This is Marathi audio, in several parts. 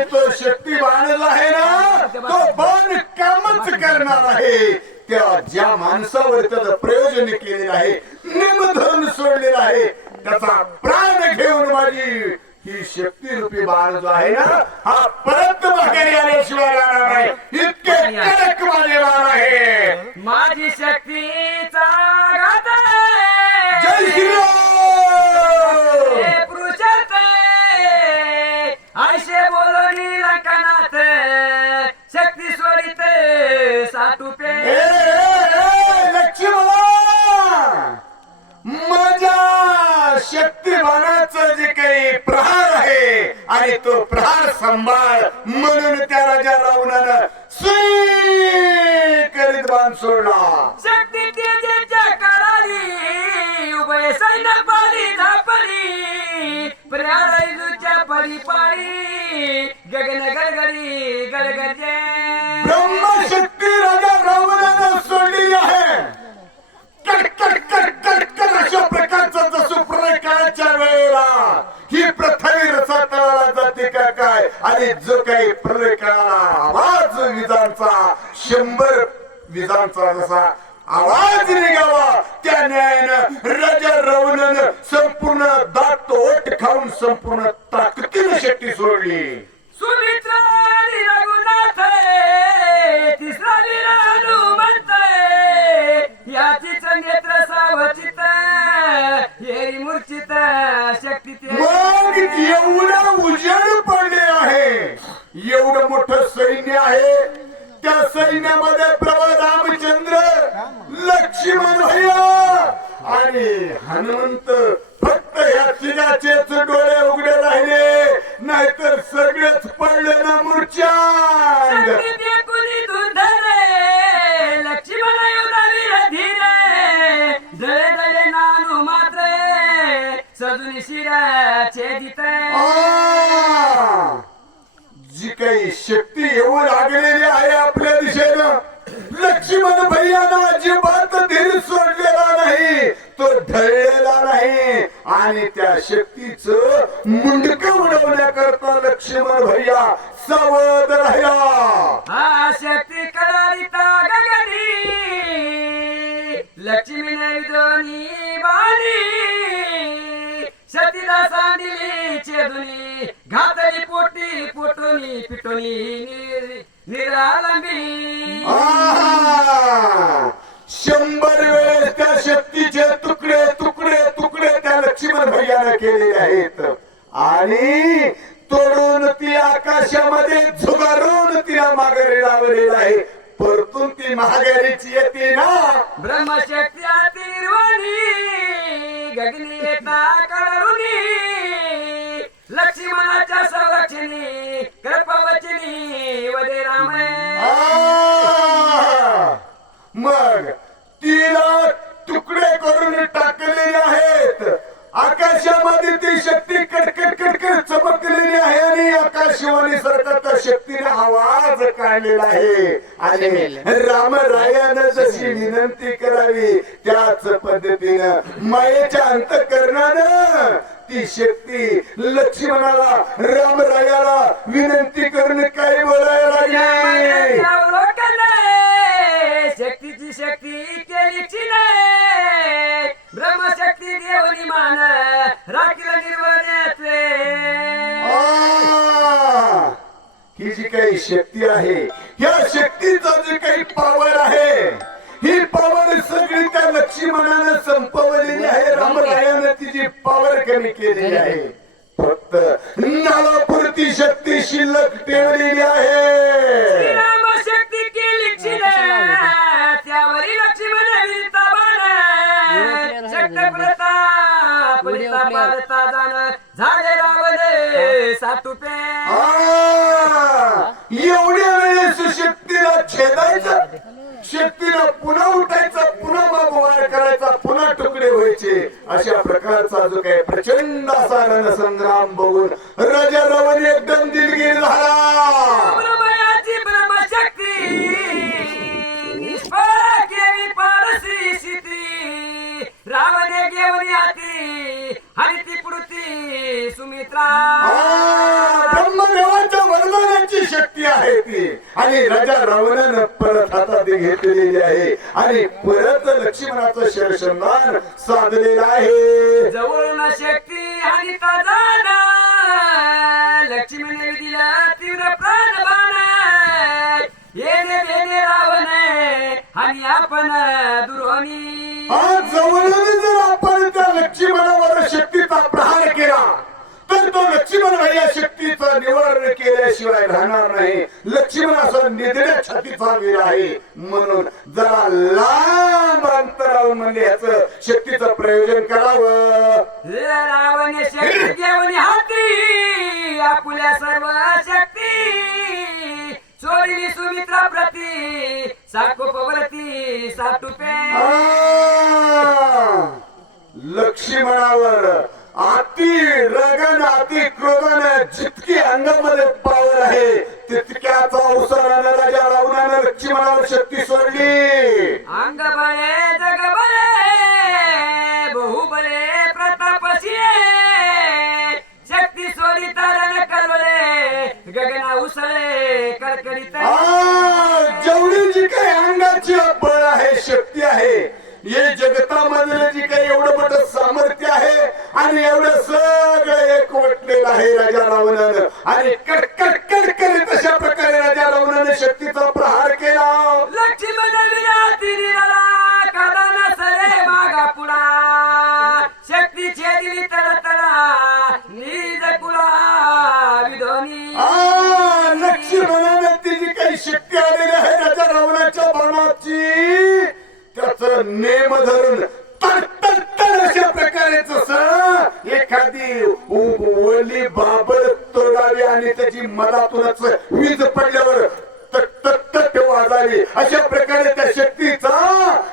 आणि तो शक्तिवान आहे ना तो बाण कामच करणार आहे. त्या ज्या माणसावर त्याचं प्रयोजन केलेलं आहे निमधन सोडलेलं आहे त्याचा प्राण घेऊन माझी ही शक्ती रूपी बाण जो आहे ना हा परत माघारी आल्याशिवाय राहणार नाही. इतके कडक माझे बाण आहे. माझी शक्ती माझ्या जे काही प्रहार आहे आणि तो प्रहार सांभाळ म्हणून त्या राजा रावणानं सुई बांध सोडला. शक्ती तेजेच्या उभय सैन्य गगन गडगडी गडगडे. प्रलयकाळाच्या ही पृथ्वी रसातळाला जाते का काय? आणि जो काही प्रलयकाळाला आवाज विजांचा शंभर विजांचा जसा आवाज निघावा त्या न्यायानं राजा रवणन संपूर्ण दात ओट खाऊन संपूर्ण ताकदीनं शक्ती सोडली. सुमित्र रघुनाथ तिसरा हनुमंत याचीच नेत्र सावचित येरी मूर्छित शक्ती मग एवढं उजेड पडले आहे. एवढं मोठं सैन्य आहे. त्या सैन्यामध्ये प्रभू रामचंद्र लक्ष्मण भैया आणि हनुमंत फक्त या तिघाचेच डोळे उघडे राहिले. नाहीतर सगळेच पडले ना मूर्छांग जी काही शक्ती येऊ लागलेली आहे आपल्या दिशेनं. लक्ष्मण भैयानं अजिबात धीर सोडलेला नाही. तो ढळलेला नाही. आणि त्या शक्तीचं मुंडक उडवण्याकरता लक्ष्मण भैया सावध राहिला. हा शक्ती कळालिता चेदुनी घातली पोटी पोटोनी पिटोनी निर- निरालंबी! शंभर वेळेस त्या शक्तीचे तुकडे तुकडे तुकडे त्या लक्ष्मण भैयानं केलेले आहेत. आणि तोडून ती आकाशामध्ये झुगारून तिला माघारी लावलेला आहे. परतून ती महागारीची येते ना? ब्रह्मशक्ती अतिर्वणी गगनी येता कळरुनी. लक्ष्मणाच्या संरक्षणी कृपवचनी वदे राम! मग तिला तुकडे करून टाकलेले आहेत. आकाशामध्ये ती शक्ती कटकट कटकट चमकलेली आहे आणि आकाशवाणी सारखा त्या शक्तीने आवाज काढलेला आहे. आणि रामरायानं जशी विनंती करावी त्याच पद्धतीनं मायेच्या अंतकरणानं ती शक्ती. लक्ष्मणाला रामरायाला विनंती करून काही बोलायला लागली? शक्तीची शक्ती केली ब्रह्मशक्ती देवनी मान राखील निर्वण्याचे! ही जी काही शक्ती आहे या शक्तीचा जी काही पॉवर आहे ही पॉवर सगळी लक्ष्मणानं संपवलेली आहे. रामरायानं तिची पॉवर कमी केलेली आहे. फक्त नावापुरती शक्ती शिल्लक ठेवलेली आहे. शक्ती केली लक्ष्मण प्रताप जाण. झाले रावले सातुपे! एवढ्या वेळेस शक्तीला छेदायचं? शक्तीला पुन्हा उठायचं पुन्हा मागवार करायचा पुन्हा तुकडे व्हायचे. अशा प्रकारचा जो काही प्रचंड असा रणसंग्राम बघून राजा रावण एकदम दिलगीर झाला. रावणे घेऊन याती आणि ती पृथ्वी सुमित्रा ब्रह्मदेवाच्या वरदानाची शक्ती आहे ती. आणि राजा रावणानं परत हातात ती घेतलेली आहे. आणि परत लक्ष्मणाचं शरशंदान साधलेलं आहे. जवळून शक्ती आणि जाना लक्ष्मीने दिला तीव्र प्राणबाण येणे देणे रावण आणि आपण दुरोणी आज जवळून जर आपण त्या लक्ष्मणावर शक्तीचा प्रहार केला तो लक्ष्मण हा या शक्तीचा निवारण केल्याशिवाय राहणार नाही लक्ष्मण असा निधड्या छातीचा वीर आहे म्हणून जरा लांब अंतरावर म्हणजे याच शक्तीचं प्रयोजन करावं रावण शक्ती घेऊन हाती आपुल्या सर्व शक्ती चोरीली सुमित्रा प्रती साकोपवरती साटुपे आ, लक्ष्मणावर अति रगन अति क्रोधन जितकी अंगामध्ये पावर आहे तितक्याचा अवसरानं राजा रावणानं लक्ष्मणावर शक्ती सोडली. अंग बळे जग बळे बहुबले प्रतापशिले शक्ती सोडी तारण करवले गगना उसळे कडकडीत जेवढी जी काही अंगाची बळ आहे शक्ती आहे हे जगतामधलं जी काही एवढं मोठं सामर्थ्य आणि एवढं सगळं एक वटलेलं आहे राजा रावणानं. आणि कडकड कडकड अशा प्रकारे राजा रावणानं शक्तीचा प्रहार केला. शक्ती छेदिली तळ तळा निज कुळा विधोनी. लक्ष्मणानं काही शक्ती आलेली आहे राजा रावणाच्या बाणाची. त्याच नेम धरून ओली बाबळ तोडावी आणि त्याची मधातूनच वीज पडल्यावर वाजावी. अशा प्रकारे त्या शक्तीचा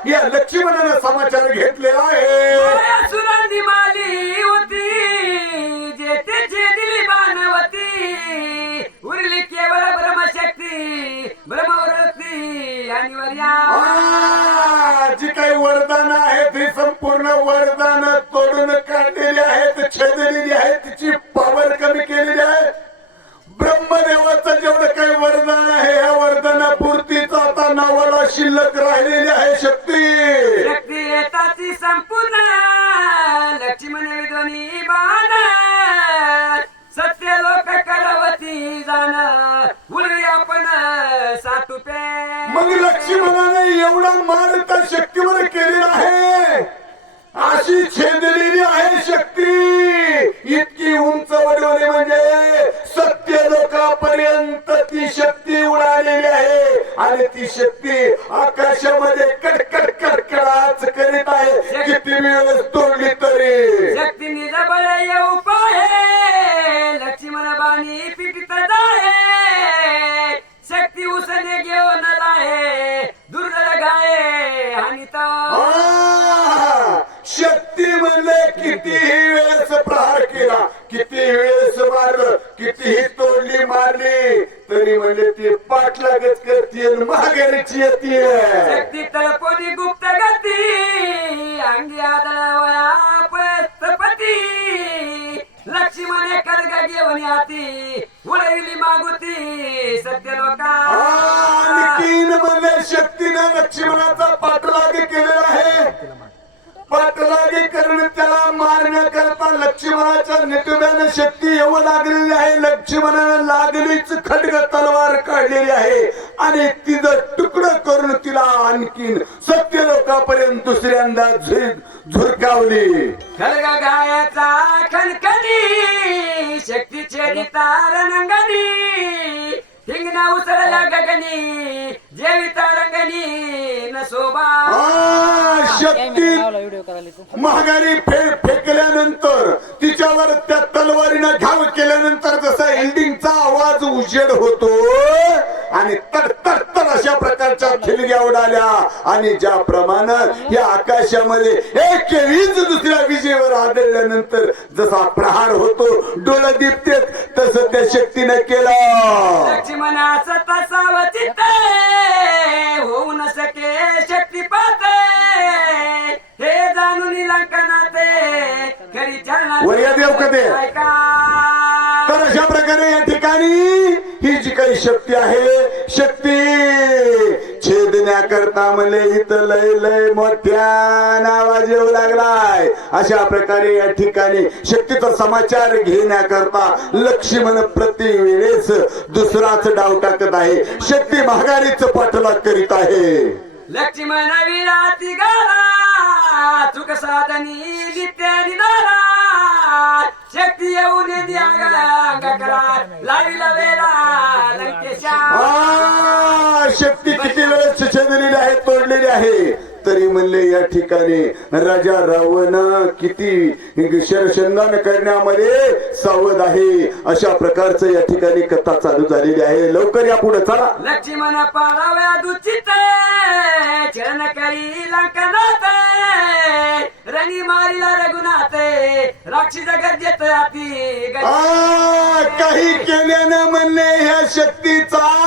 या लक्ष्मणानं समाचार घेतलेला आहे. माली होती जेते छेदिली बाणवती उरली केवळ ब्रह्मशक्ती ब्रह्मवरती आणि जी काही वरदान आहेत ही संपूर्ण छेदलेली आहे तिची पावर कमी केलेली आहे. ब्रह्मदेवाचं जेवढं काही वरदान आहे ह्या वरदानापुरतीच आता नावाला शिल्लक राहिलेली आहे शक्ती. संपूर्ण लक्ष्मण बाण सत्य लोक करवती जाण उलवी आपण सातुपे मग लक्ष्मणाने एवढा मार त्या शक्तीवर केलेला आहे. अशी छेदलेली आहे शक्ती. कितीही वेळेस प्रहार केला किती वेळेस मारलं कितीही तोडली मारली तरी म्हणजे ती पाठलागच करते महागारीची येते शक्ती गुप्त गती अंगी आदळवया पती लक्ष्मणे कर्ग घेऊन याती उडविली मागुती सत्य लोका. आणखीन म्हणजे शक्तीनं लक्ष्मणाचा पाठलाग केलेला आहे. पाठलागी करून त्याला मारण्याकरता लक्ष्मणाच्या निटुब्यानं शक्ती येऊ लागलेली आहे. लक्ष्मणानं लागलीच खडग तलवार काढलेली आहे. आणि तिचं तुकडं करून तिला आणखीन सत्य लोकापर्यंत दुसऱ्यांदा झुरकावली. खडग गायाचा खनखनी शक्तीचे तारणंगणी हिंगणा उसळल्या गगनी जेविता रंगणी नसोबा आ, शक्ती व्हिडिओ करायला महागारी फेकल्यानंतर तिच्यावर त्या तलवारीनं घाव केल्यानंतर जसा एंडिंगचा आवाज उजेड होतो आणि तड तड अशा प्रकारच्या ठिलग्या उडाल्या आणि ज्याप्रमाणे या आकाशामध्ये एक वीज दुसऱ्या विजेवर आदळल्यानंतर जसा प्रहार होतो डोळं दिपतेत तसं त्या शक्तीनं केला. होऊ न सके शक्ती पाहते. हे जाणून देव कधी? ऐका. तर अशा प्रकारे या ठिकाणी ही जी काही शक्ती आहे शक्ती करता म्हणले इथं लय लय मोठ्या आवाज येऊ लागलाय. अशा प्रकारे या ठिकाणी शक्तीचा समाचार घेण्याकरता लक्ष्मण प्रति वेळेस दुसराच डाव टाकत आहे. शक्ती महागारीच पाठलाग करीत आहे. लक्ष्मण विराती गाला चुक साधनी नित्य शक्ती येऊन द्या करा किती वेळेस आहे तोडलेली आहे? तरी म्हणले या ठिकाणी राजा रावण किती शरशंदन करण्यामध्ये सावध आहे. अशा प्रकारचं या ठिकाणी कथा चालू झालेली आहे. लवकर या पुढे चला. लक्ष्मण पाराव्या दुचित चरण करी लंकनाथ रणी मारिला रघुनाथ राक्षीचा गरजेत राती आ, काही केल्यानं म्हणले ह्या शक्तीचा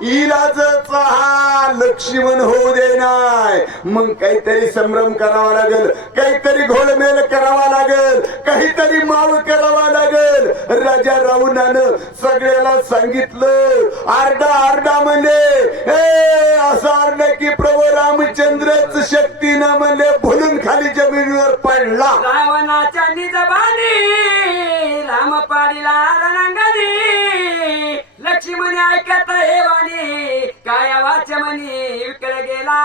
इलाजचा हा लक्ष्मण होऊ दे नाय. मग काहीतरी संभ्रम करावा लागेल काहीतरी घोळमेल करावा लागेल काहीतरी माव करावा लागेल. राजा रावणानं सगळ्याला सांगितलं आरडा आरडा म्हणजे ए असं आरडा की प्रभू रामचंद्रच शक्तीनं म्हणजे भुलून खाली जमिनीवर पडला. रावणाच्या निजबानी राम पाडीला त्याची म्हणे ऐकत हे वाणी. काय वाच म्हणे? विकल गेला.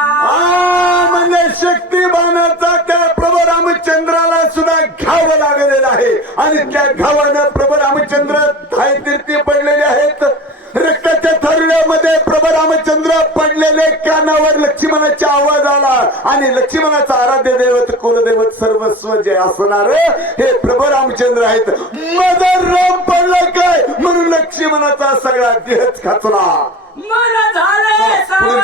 म्हणजे शक्ती शक्तिमानाचा त्या प्रभू रामचंद्राला सुद्धा घाव लागलेला आहे. आणि त्या घावानं प्रभू रामचंद्र धायतीर्थी पडलेले आहेत. रक्ताच्या थरड्यामध्ये प्रभू रामचंद्र पडलेले कानावर लक्ष्मणाचा आवाज आला आणि लक्ष्मणाचा आराध्य दैवत कुलदैवत सर्वस्व जे असणार हे प्रभू रामचंद्र आहेत. मदर राम पडला काय? म्हणून लक्ष्मणाचा सगळा देहच खाचला. मन झालं पुढे